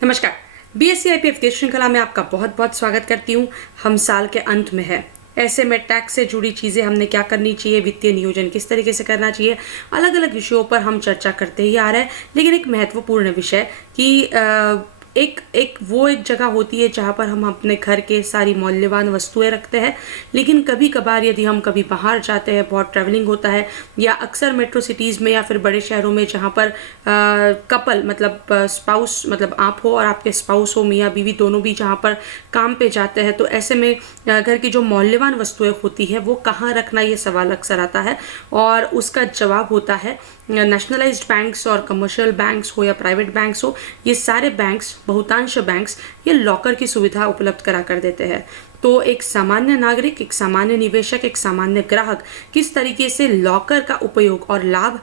नमस्कार। BSc IPF देश श्रृंखला में आपका बहुत बहुत स्वागत करती हूँ। हम साल के अंत में है, ऐसे में टैक्स से जुड़ी चीज़ें हमने क्या करनी चाहिए, वित्तीय नियोजन किस तरीके से करना चाहिए, अलग अलग विषयों पर हम चर्चा करते ही आ रहे हैं। लेकिन एक महत्वपूर्ण विषय कि एक जगह होती है जहाँ पर हम अपने घर के सारी मूल्यवान वस्तुएं रखते हैं। लेकिन कभी कभार यदि हम कभी बाहर जाते हैं, बहुत ट्रैवलिंग होता है, या अक्सर मेट्रो सिटीज़ में या फिर बड़े शहरों में जहाँ पर कपल मतलब स्पाउस मतलब आप हो और आपके स्पाउस हो, मियाँ बीवी दोनों भी जहाँ पर काम पे जाते हैं, तो ऐसे में घर की जो मूल्यवान वस्तुएं होती है वो कहाँ रखना, ये सवाल अक्सर आता है। और उसका जवाब होता है नेशनलाइज्ड बैंक्स और कमर्शियल बैंक्स हो या प्राइवेट बैंक्स हो, ये सारे बैंक्स, बहुतांश बैंक्स ये लॉकर की सुविधा उपलब्ध करा कर देते हैं। तो एक सामान्य नागरिक, एक सामान्य निवेशक, एक सामान्य ग्राहक किस तरीके से लॉकर का उपयोग और लाभ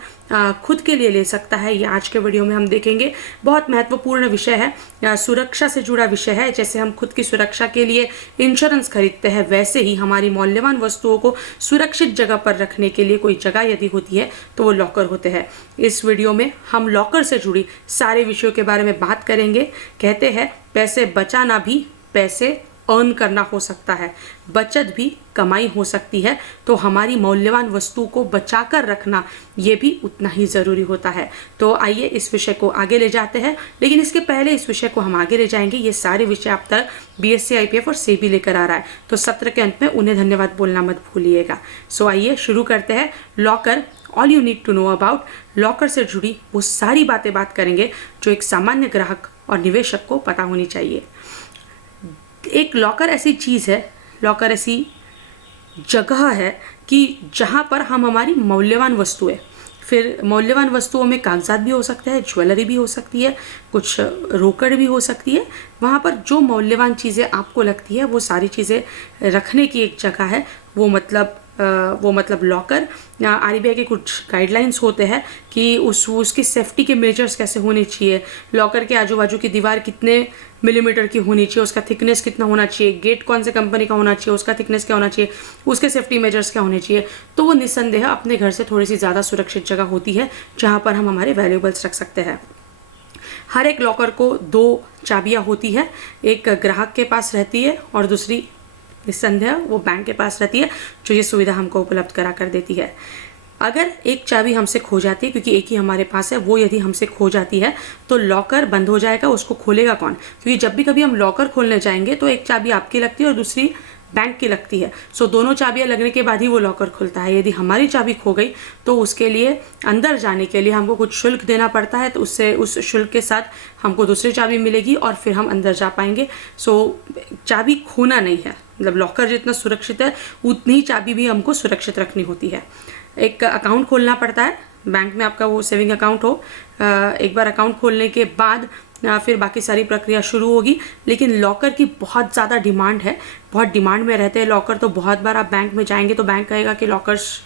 खुद के लिए ले सकता है, ये आज के वीडियो में हम देखेंगे। बहुत महत्वपूर्ण विषय है, सुरक्षा से जुड़ा विषय है। जैसे हम खुद की सुरक्षा के लिए इंश्योरेंस खरीदते हैं, वैसे ही हमारी मूल्यवान वस्तुओं को सुरक्षित जगह पर रखने के लिए कोई जगह यदि होती है तो वो लॉकर होते हैं। इस वीडियो में हम लॉकर से जुड़ी सारे विषयों के बारे में बात करेंगे। कहते हैं पैसे बचाना भी पैसे अर्न करना हो सकता है, बचत भी कमाई हो सकती है। तो हमारी मूल्यवान वस्तु को बचाकर रखना ये भी उतना ही ज़रूरी होता है। तो आइए इस विषय को आगे ले जाते हैं। लेकिन इसके पहले इस विषय को हम आगे ले जाएंगे। ये सारे विषय आप तक बीएससी आईपीएफ और सेबी लेकर आ रहा है, तो सत्र के अंत में उन्हें धन्यवाद बोलना मत भूलिएगा। सो आइए शुरू करते हैं। Locker, all you need to know about. Locker से जुड़ी वो सारी बात करेंगे जो एक सामान्य ग्राहक और निवेशक को पता होनी चाहिए। एक लॉकर ऐसी चीज़ है, लॉकर ऐसी जगह है कि जहाँ पर हम हमारी मूल्यवान वस्तुएं, फिर मूल्यवान वस्तुओं में कागजात भी हो सकते हैं, ज्वेलरी भी हो सकती है, कुछ रोकड़ भी हो सकती है। वहाँ पर जो मूल्यवान चीज़ें आपको लगती है वो सारी चीज़ें रखने की एक जगह है, वो मतलब लॉकर। आरबीआई के कुछ गाइडलाइंस होते हैं कि उसकी सेफ्टी के मेजर्स कैसे होने चाहिए, लॉकर के आजू बाजू की दीवार कितने मिलीमीटर की होनी चाहिए, उसका थिकनेस कितना होना चाहिए, गेट कौन से कंपनी का होना चाहिए, उसका थिकनेस क्या होना चाहिए, उसके सेफ्टी मेजर्स क्या होने चाहिए। तो वो निस्संदेह अपने घर से थोड़ी सी ज़्यादा सुरक्षित जगह होती है जहाँ पर हम हमारे वैल्यूबल्स रख सकते हैं। हर एक लॉकर को 2 चाबियाँ होती है, एक ग्राहक के पास रहती है और दूसरी निस्संदेह वो बैंक के पास रहती है, जो ये सुविधा हमको उपलब्ध करा कर देती है। अगर एक चाबी हमसे खो जाती है, क्योंकि एक ही हमारे पास है, वो यदि हमसे खो जाती है तो लॉकर बंद हो जाएगा। उसको खोलेगा कौन? क्योंकि जब भी कभी हम लॉकर खोलने जाएंगे तो एक चाबी आपकी लगती है और दूसरी बैंक की लगती है। सो दोनों चाबियां लगने के बाद ही वो लॉकर खुलता है। यदि हमारी चाबी खो गई तो उसके लिए अंदर जाने के लिए हमको कुछ शुल्क देना पड़ता है, तो उस शुल्क के साथ हमको दूसरी चाबी मिलेगी और फिर हम अंदर जा पाएंगे। सो चाबी खोना नहीं है, मतलब लॉकर जितना सुरक्षित है उतनी ही चाबी भी हमको सुरक्षित रखनी होती है। एक अकाउंट खोलना पड़ता है बैंक में, आपका वो सेविंग अकाउंट हो। एक बार अकाउंट खोलने के बाद फिर बाकी सारी प्रक्रिया शुरू होगी। लेकिन लॉकर की बहुत ज़्यादा डिमांड है, बहुत डिमांड में रहते हैं लॉकर। तो बहुत बार आप बैंक में जाएंगे तो बैंक कहेगा कि लॉकर्स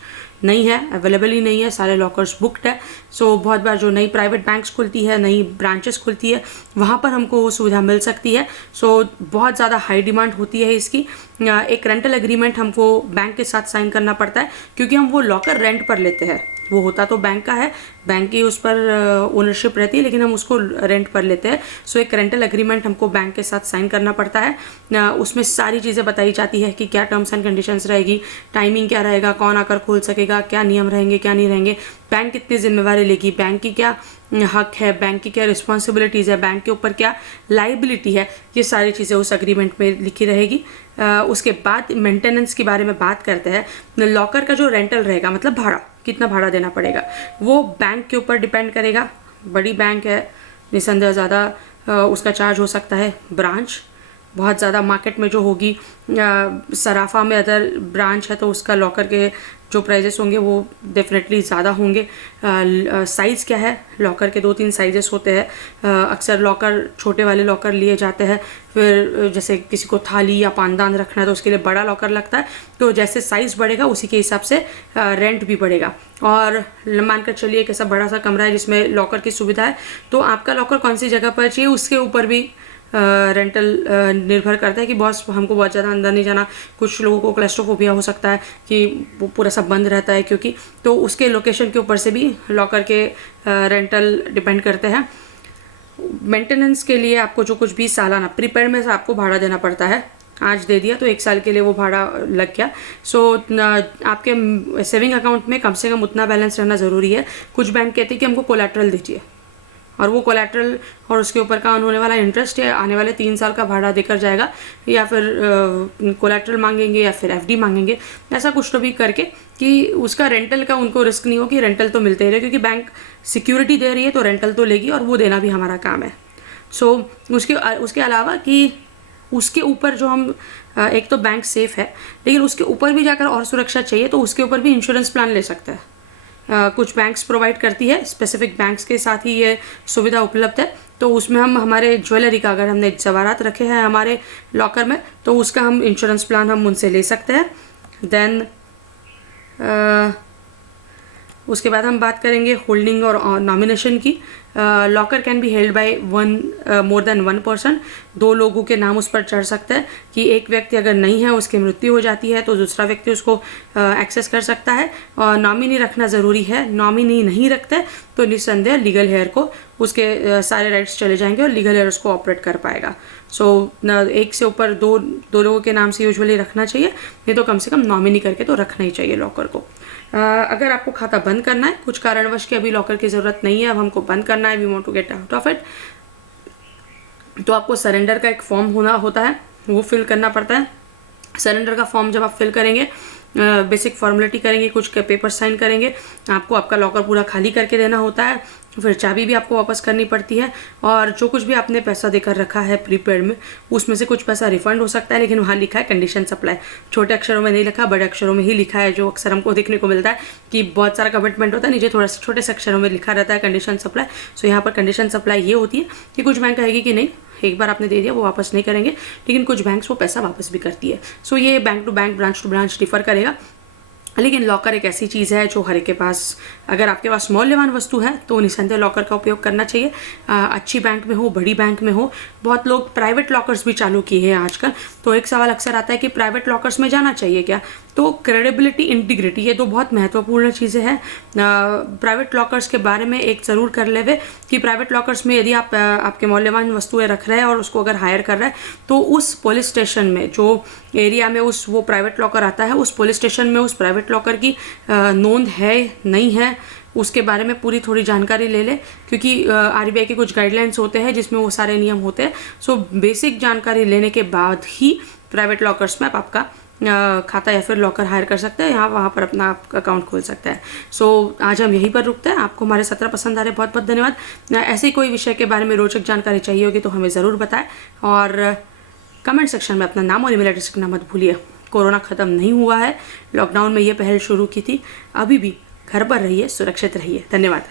नहीं है, अवेलेबल ही नहीं है, सारे लॉकर्स बुक्ड है। सो बहुत बार जो नई प्राइवेट बैंक्स खुलती है, नई ब्रांचेस खुलती है, वहाँ पर हमको वो सुविधा मिल सकती है। सो बहुत ज़्यादा हाई डिमांड होती है इसकी। एक रेंटल एग्रीमेंट हमको बैंक के साथ साइन करना पड़ता है, क्योंकि हम वो लॉकर रेंट पर लेते हैं। वो होता तो बैंक का है, बैंक की उस पर ओनरशिप रहती है, लेकिन हम उसको रेंट पर लेते हैं। सो एक रेंटल एग्रीमेंट हमको बैंक के साथ साइन करना पड़ता है। उसमें सारी चीज़ें बताई जाती है कि क्या टर्म्स एंड कंडीशंस रहेगी, टाइमिंग क्या रहेगा, कौन आकर खोल सकेगा, क्या नियम रहेंगे, क्या नहीं रहेंगे, बैंक कितनी जिम्मेवारी लेगी, बैंक की क्या हक है, बैंक की क्या रिस्पॉन्सिबिलिटीज़ है, बैंक के ऊपर क्या लाइबिलिटी है, ये सारी चीज़ें उस एग्रीमेंट में लिखी रहेगी। उसके बाद मेंटेनेंस के बारे में बात करते हैं। लॉकर का जो रेंटल रहेगा, मतलब भाड़ा, कितना भाड़ा देना पड़ेगा, वो बैंक के ऊपर डिपेंड करेगा। बड़ी बैंक है निस्संदेह ज़्यादा उसका चार्ज हो सकता है। ब्रांच बहुत ज़्यादा मार्केट में जो होगी, सराफा में अदर ब्रांच है तो उसका लॉकर के जो प्राइजेस होंगे वो डेफिनेटली ज़्यादा होंगे। साइज़ क्या है, लॉकर के 2-3 साइजेस होते हैं। अक्सर लॉकर, छोटे वाले लॉकर लिए जाते हैं। फिर जैसे किसी को थाली या पानदान रखना है तो उसके लिए बड़ा लॉकर लगता है। तो जैसे साइज़ बढ़ेगा उसी के हिसाब से रेंट भी बढ़ेगा। और मानकर चलिए कि ऐसा बड़ा सा कमरा है जिसमें लॉकर की सुविधा है, तो आपका लॉकर कौन सी जगह पर चाहिए उसके ऊपर भी रेंटल निर्भर करता है कि बॉस हमको बहुत ज़्यादा अंदर नहीं जाना। कुछ लोगों को क्लस्ट्रोफोबिया हो सकता है कि वो पूरा सब बंद रहता है, क्योंकि तो उसके लोकेशन के ऊपर से भी लॉकर के रेंटल डिपेंड करते हैं। मेंटेनेंस के लिए आपको जो कुछ भी सालाना प्रीपेड में से आपको भाड़ा देना पड़ता है, आज दे दिया तो 1 साल के लिए वो भाड़ा लग गया। सो आपके सेविंग अकाउंट में कम से कम उतना बैलेंस रहना ज़रूरी है। कुछ बैंक कहते हैं कि हमको कोलैटरल दीजिए, और वो कोलैटरल और उसके ऊपर का होने वाला इंटरेस्ट है आने वाले 3 साल का भाड़ा देकर जाएगा, या फिर कोलैटरल मांगेंगे या फिर एफडी मांगेंगे, ऐसा कुछ तो भी करके कि उसका रेंटल का उनको रिस्क नहीं हो कि रेंटल तो मिलते ही रहे, क्योंकि बैंक सिक्योरिटी दे रही है तो रेंटल तो लेगी और वो देना भी हमारा काम है। सो उसके अलावा कि उसके ऊपर जो हम एक तो बैंक सेफ है, लेकिन उसके ऊपर भी जाकर और सुरक्षा चाहिए तो उसके ऊपर भी इंश्योरेंस प्लान ले सकते हैं। कुछ बैंक्स प्रोवाइड करती है, स्पेसिफिक बैंक्स के साथ ही ये सुविधा उपलब्ध है। तो उसमें हम हमारे ज्वेलरी का, अगर हमने जवाहरात रखे हैं हमारे लॉकर में, तो उसका हम इंश्योरेंस प्लान हम उनसे ले सकते हैं। देन उसके बाद हम बात करेंगे होल्डिंग और नॉमिनेशन की। Locker can be held by more than 1 person. 2 लोगों के नाम उस पर चढ़ सकते हैं कि एक व्यक्ति अगर नहीं है, उसकी मृत्यु हो जाती है तो दूसरा व्यक्ति उसको एक्सेस कर सकता है। और नॉमिनी रखना ज़रूरी है। नॉमिनी नहीं रखते तो निस्संदेह लीगल हेयर को उसके सारे राइट्स चले जाएंगे और लीगल हेयर उसको ऑपरेट कर पाएगा। सो एक से ऊपर दो लोगों के नाम से यूजुअली रखना चाहिए, नहीं तो कम से कम नॉमिनी करके तो रखना ही चाहिए लॉकर को। अगर आपको खाता बंद करना है, कुछ कारणवश के अभी लॉकर की ज़रूरत नहीं है, अब हमको बंद करना है, we want to get out of it, तो आपको सरेंडर का एक फॉर्म होता है, वो फिल करना पड़ता है। सरेंडर का फॉर्म जब आप फिल करेंगे, बेसिक फॉर्मेलिटी करेंगे, कुछ पेपर साइन करेंगे, आपको आपका लॉकर पूरा खाली करके देना होता है, फिर चाबी भी आपको वापस करनी पड़ती है। और जो कुछ भी आपने पैसा देकर रखा है प्रीपेड में, उसमें से कुछ पैसा रिफंड हो सकता है, लेकिन वहाँ लिखा है कंडीशन सप्लाई। छोटे अक्षरों में नहीं लिखा, बड़े अक्षरों में ही लिखा है, जो अक्सर हमको देखने को मिलता है कि बहुत सारा कमिटमेंट होता है, नीचे थोड़ा सा छोटे से अक्षरों में लिखा रहता है कंडीशन सप्लाई। सो यहाँ पर कंडीशन सप्लाई ये होती है कि कुछ बैंक कहेगी कि नहीं, एक बार आपने दे दिया वो वापस नहीं करेंगे, लेकिन कुछ बैंक्स वो पैसा वापस भी करती है। सो ये bank to bank, branch to branch differ करेगा। लेकिन लॉकर एक ऐसी चीज़ है जो हर एक के पास, अगर आपके पास मौल्यवान वस्तु है तो निसंदेह लॉकर का उपयोग करना चाहिए। अच्छी बैंक में हो, बड़ी बैंक में हो। बहुत लोग प्राइवेट लॉकर्स भी चालू किए हैं आजकल। तो एक सवाल अक्सर आता है कि प्राइवेट लॉकर्स में जाना चाहिए क्या? तो क्रेडिबिलिटी, इंटीग्रिटी, ये 2 बहुत महत्वपूर्ण चीज़ें हैं। प्राइवेट लॉकर्स के बारे में एक ज़रूर कर लेवे कि प्राइवेट लॉकर्स में यदि आप आपके मौल्यवान वस्तुएं रख रहे हैं और उसको अगर हायर कर रहे हैं, तो उस पुलिस स्टेशन में, जो एरिया में वो प्राइवेट लॉकर आता है, उस पुलिस स्टेशन में उस प्राइवेट लॉकर की नोंद है नहीं है, उसके बारे में पूरी थोड़ी जानकारी ले ले, क्योंकि आरबीआई के कुछ गाइडलाइंस होते हैं जिसमें वो सारे नियम होते हैं। सो बेसिक जानकारी लेने के बाद ही प्राइवेट लॉकर्स में आप आपका खाता या फिर लॉकर हायर कर सकते हैं, वहाँ पर अपना अकाउंट खोल सकते हैं। सो आज हम यहीं पर रुकते हैं। आपको हमारे सत्र पसंद आ रहे, बहुत बहुत धन्यवाद। ऐसे ही कोई विषय के बारे में रोचक जानकारी चाहिए होगी तो हमें ज़रूर बताएं, और कमेंट सेक्शन में अपना नाम और ईमेल एड्रेस लिखना मत भूलिए। कोरोना ख़त्म नहीं हुआ है, लॉकडाउन में ये पहल शुरू की थी, अभी भी घर पर रहिए, सुरक्षित रहिए। धन्यवाद।